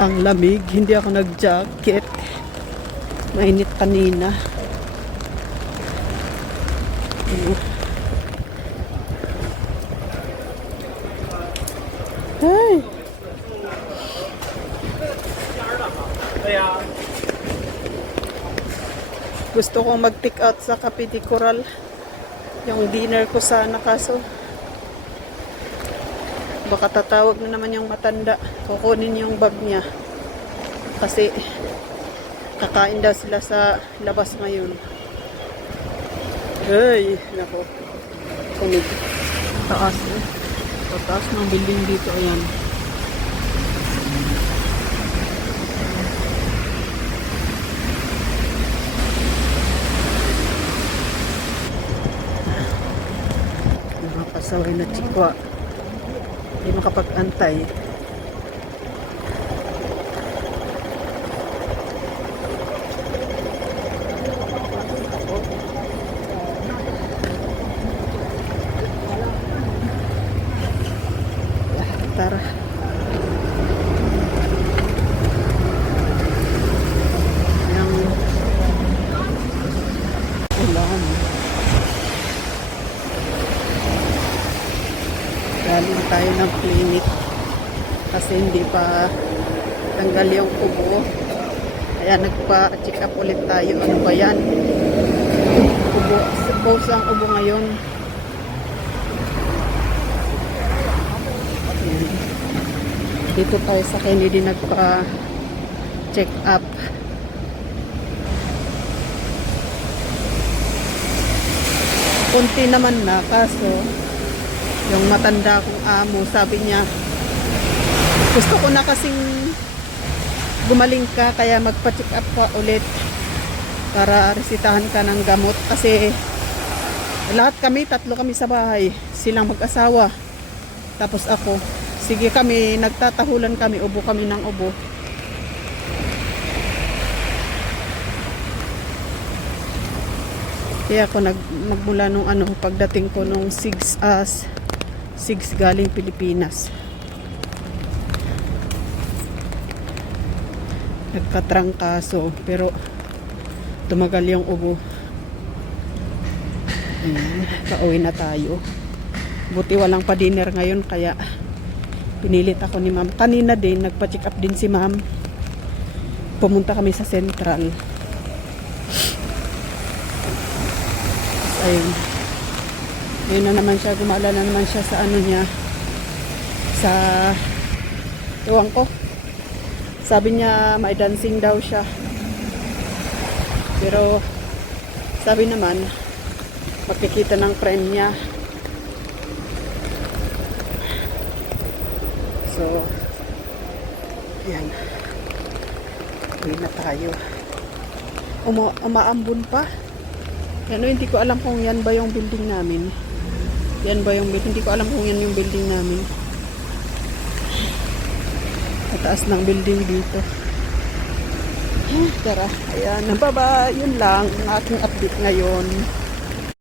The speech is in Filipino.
Ang lamig, hindi ako nag-jacket. Mainit kanina. Ay! Gusto kong mag-take out sa Cafe de Coral. Yung dinner ko sana, kaso baka tatawag na naman yung matanda. Kukunin yung bag niya. Kasi kakain daw sila sa labas ngayon. Ay, nako. Kunig. Taas eh. Taas ng building dito. Ayan. Nakapasaway na chikwa. Hindi makapag-antay. Tara. Yang ulan. Galing tayo ng clinic kasi hindi pa tanggal yung ubo. Kaya nagpa-check up ulit tayo. Ano ba yan? Ubo. Suppose ang ubo ngayon. Dito tayo sa Kennedy nagpa-check up. Kunti naman na, kaso yung matanda kong amo, sabi niya, gusto ko na kasing gumaling ka, kaya magpa-check up ka ulit para resitahan ka ng gamot. Kasi lahat kami, 3 kami sa bahay, silang mag-asawa, tapos ako. Sige kami, nagtatahulan kami, ubo kami ng ubo. Kaya ako magmula nung pagdating ko nung 6 galing Pilipinas. Nagkatrangkaso, pero tumagal yung ubo. Pauwi na tayo. Buti walang pa-dinner ngayon, kaya pinilit ako ni ma'am. Kanina din, nagpa-check up din si ma'am. Pumunta kami sa Central. Ayun. Ayun na naman siya. Gumala na naman siya sa niya. Sa tuwang ko. Sabi niya, may dancing daw siya. Pero, sabi naman, magkikita ng friend niya. So, yan. Uwi na tayo. Umaambon pa. Ano, hindi ko alam kung yan ba yung building namin. Yan ba yung building? Hindi ko alam kung yan yung building namin. Mataas ng building dito. Tara. Ayan. Bye-bye. Yun lang ang aking update ngayon.